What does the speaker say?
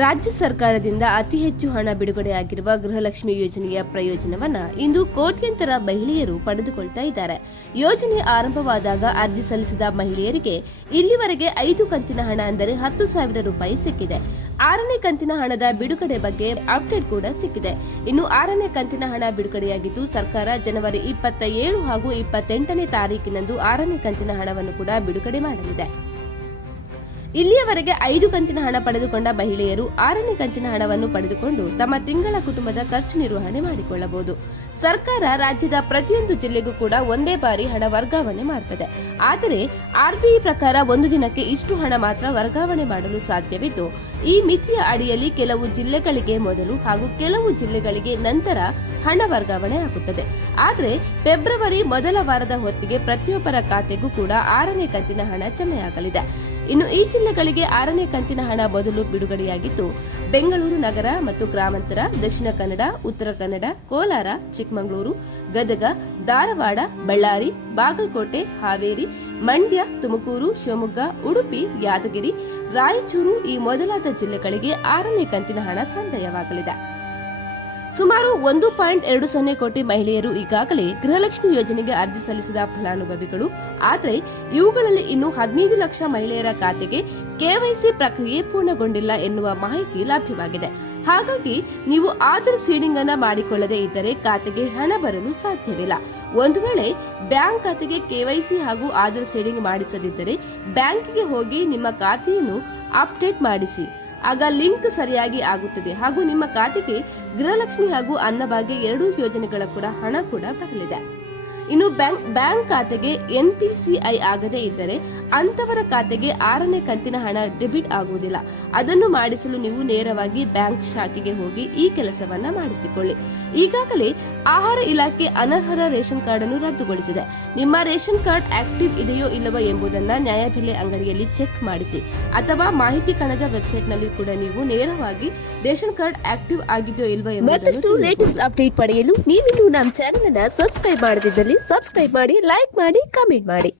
ರಾಜ್ಯ ಸರ್ಕಾರದಿಂದ ಅತಿ ಹೆಚ್ಚು ಹಣ ಬಿಡುಗಡೆಯಾಗಿರುವ ಗೃಹಲಕ್ಷ್ಮಿ ಯೋಜನೆಯ ಪ್ರಯೋಜನವನ್ನ ಇಂದು ಕೋಟ್ಯಂತರ ಮಹಿಳೆಯರು ಪಡೆದುಕೊಳ್ತಾ ಇದ್ದಾರೆ. ಯೋಜನೆ ಆರಂಭವಾದಾಗ ಅರ್ಜಿ ಸಲ್ಲಿಸಿದ ಮಹಿಳೆಯರಿಗೆ ಇಲ್ಲಿವರೆಗೆ 5 ಕಂತಿನ ಹಣ ಅಂದರೆ 10,000 ರೂಪಾಯಿ ಸಿಕ್ಕಿದೆ. 6ನೇ ಕಂತಿನ ಹಣದ ಬಿಡುಗಡೆ ಬಗ್ಗೆ ಅಪ್ಡೇಟ್ ಕೂಡ ಸಿಕ್ಕಿದೆ. ಇನ್ನು 6ನೇ ಕಂತಿನ ಹಣ ಬಿಡುಗಡೆಯಾಗಿದ್ದು ಸರ್ಕಾರ ಜನವರಿ 27 ಹಾಗೂ 28ನೇ ತಾರೀಕಿನಂದು 6ನೇ ಕಂತಿನ ಹಣವನ್ನು ಕೂಡ ಬಿಡುಗಡೆ ಮಾಡಲಿದೆ. ಇಲ್ಲಿಯವರೆಗೆ 5 ಕಂತಿನ ಹಣ ಪಡೆದುಕೊಂಡ ಮಹಿಳೆಯರು 6ನೇ ಕಂತಿನ ಹಣವನ್ನು ಪಡೆದುಕೊಂಡು ತಮ್ಮ ತಿಂಗಳ ಕುಟುಂಬದ ಖರ್ಚು ನಿರ್ವಹಣೆ ಮಾಡಿಕೊಳ್ಳಬಹುದು. ಸರ್ಕಾರ ರಾಜ್ಯದ ಪ್ರತಿಯೊಂದು ಜಿಲ್ಲೆಗೂ ಕೂಡ ಒಂದೇ ಬಾರಿ ಹಣ ವರ್ಗಾವಣೆ ಮಾಡುತ್ತದೆ. ಆದರೆ ಆರ್ಬಿಐ ಪ್ರಕಾರ ಒಂದು ದಿನಕ್ಕೆ ಇಷ್ಟು ಹಣ ಮಾತ್ರ ವರ್ಗಾವಣೆ ಮಾಡಲು ಸಾಧ್ಯವಿದ್ದು, ಈ ಮಿತಿಯ ಅಡಿಯಲ್ಲಿ ಕೆಲವು ಜಿಲ್ಲೆಗಳಿಗೆ ಮೊದಲು ಹಾಗೂ ಕೆಲವು ಜಿಲ್ಲೆಗಳಿಗೆ ನಂತರ ಹಣ ವರ್ಗಾವಣೆ ಆಗುತ್ತದೆ. ಆದರೆ ಫೆಬ್ರವರಿ ಮೊದಲ ವಾರದ ಹೊತ್ತಿಗೆ ಪ್ರತಿಯೊಬ್ಬರ ಖಾತೆಗೂ ಕೂಡ 6ನೇ ಕಂತಿನ ಹಣ ಜಮೆಯಾಗಲಿದೆ. ಇನ್ನು ಈ ಜಿಲ್ಲೆಗಳಿಗೆ 6ನೇ ಕಂತಿನ ಹಣ ಮೊದಲು ಬಿಡುಗಡೆಯಾಗಿದ್ದು, ಬೆಂಗಳೂರು ನಗರ ಮತ್ತು ಗ್ರಾಮಾಂತರ, ದಕ್ಷಿಣ ಕನ್ನಡ, ಉತ್ತರ ಕನ್ನಡ, ಕೋಲಾರ, ಚಿಕ್ಕಮಗಳೂರು, ಗದಗ, ಧಾರವಾಡ, ಬಳ್ಳಾರಿ, ಬಾಗಲಕೋಟೆ, ಹಾವೇರಿ, ಮಂಡ್ಯ, ತುಮಕೂರು, ಶಿವಮೊಗ್ಗ, ಉಡುಪಿ, ಯಾದಗಿರಿ, ರಾಯಚೂರು ಈ ಮೊದಲಾದ ಜಿಲ್ಲೆಗಳಿಗೆ 6ನೇ ಕಂತಿನ ಹಣ ಸಂದಾಯವಾಗಲಿದೆ. ಸುಮಾರು 1.20 ಕೋಟಿ ಮಹಿಳೆಯರು ಈಗಾಗಲೇ ಗೃಹಲಕ್ಷ್ಮಿ ಯೋಜನೆಗೆ ಅರ್ಜಿ ಸಲ್ಲಿಸಿದ ಫಲಾನುಭವಿಗಳು. ಆದರೆ ಇವುಗಳಲ್ಲಿ ಇನ್ನೂ 15 ಲಕ್ಷ ಮಹಿಳೆಯರ ಖಾತೆಗೆ ಕೆವೈಸಿ ಪ್ರಕ್ರಿಯೆ ಪೂರ್ಣಗೊಂಡಿಲ್ಲ ಎನ್ನುವ ಮಾಹಿತಿ ಲಭ್ಯವಾಗಿದೆ. ಹಾಗಾಗಿ ನೀವು ಆಧಾರ್ ಸೀಡಿಂಗ್ ಅನ್ನು ಮಾಡಿಕೊಳ್ಳದೇ ಇದ್ದರೆ ಖಾತೆಗೆ ಹಣ ಬರಲು ಸಾಧ್ಯವಿಲ್ಲ. ಒಂದು ವೇಳೆ ಬ್ಯಾಂಕ್ ಖಾತೆಗೆ ಕೆವೈಸಿ ಹಾಗೂ ಆಧಾರ್ ಸೀಡಿಂಗ್ ಮಾಡಿಸದಿದ್ದರೆ ಬ್ಯಾಂಕಿಗೆ ಹೋಗಿ ನಿಮ್ಮ ಖಾತೆಯನ್ನು ಅಪ್ಡೇಟ್ ಮಾಡಿಸಿ. ಆಗ ಲಿಂಕ್ ಸರಿಯಾಗಿ ಆಗುತ್ತದೆ ಹಾಗೂ ನಿಮ್ಮ ಖಾತೆಗೆ ಗೃಹಲಕ್ಷ್ಮಿ ಹಾಗೂ ಅನ್ನಭಾಗ್ಯ 2 ಯೋಜನೆಗಳ ಕೂಡ ಹಣ ಕೂಡ ಬರಲಿದೆ. ಇನ್ನು ಬ್ಯಾಂಕ್ ಖಾತೆಗೆ NPCI ಆಗದೇ ಇದ್ದರೆ ಅಂತವರ ಖಾತೆಗೆ 6ನೇ ಕಂತಿನ ಹಣ ಡೆಬಿಟ್ ಆಗುವುದಿಲ್ಲ. ಅದನ್ನು ಮಾಡಿಸಲು ನೀವು ನೇರವಾಗಿ ಬ್ಯಾಂಕ್ ಶಾಖೆಗೆ ಹೋಗಿ ಈ ಕೆಲಸವನ್ನ ಮಾಡಿಸಿಕೊಳ್ಳಿ. ಈಗಾಗಲೇ ಆಹಾರ ಇಲಾಖೆ ಅನರ್ಹರ ರೇಷನ್ ಕಾರ್ಡ್ ಅನ್ನು ರದ್ದುಗೊಳಿಸಿದೆ. ನಿಮ್ಮ ರೇಷನ್ ಕಾರ್ಡ್ ಆಕ್ಟಿವ್ ಇದೆಯೋ ಇಲ್ಲವೋ ಎಂಬುದನ್ನು ನ್ಯಾಯಬೆಲೆ ಅಂಗಡಿಯಲ್ಲಿ ಚೆಕ್ ಮಾಡಿಸಿ, ಅಥವಾ ಮಾಹಿತಿ ಕಣಜ ವೆಬ್ಸೈಟ್ ನಲ್ಲಿ ಕೂಡ ನೀವು ನೇರವಾಗಿ ರೇಷನ್ ಕಾರ್ಡ್ ಆಕ್ಟಿವ್ ಆಗಿದೆಯೋ ಇಲ್ಲವೋ ಎಂಬುದನ್ನು ಲೇಟೆಸ್ಟ್ ಅಪ್ಡೇಟ್ ಪಡೆಯಲು ನೀವಿನ್ನೂ ನಮ್ಮ ಚಾನೆಲ್ ಅನ್ನು ಸಬ್ಸ್ಕ್ರೈಬ್ ಮಾಡದಿದ್ದಲ್ಲಿ ಸಬ್ಸ್ಕ್ರೈಬ್ ಮಾಡಿ, ಲೈಕ್ ಮಾಡಿ, ಕಮೆಂಟ್ ಮಾಡಿ.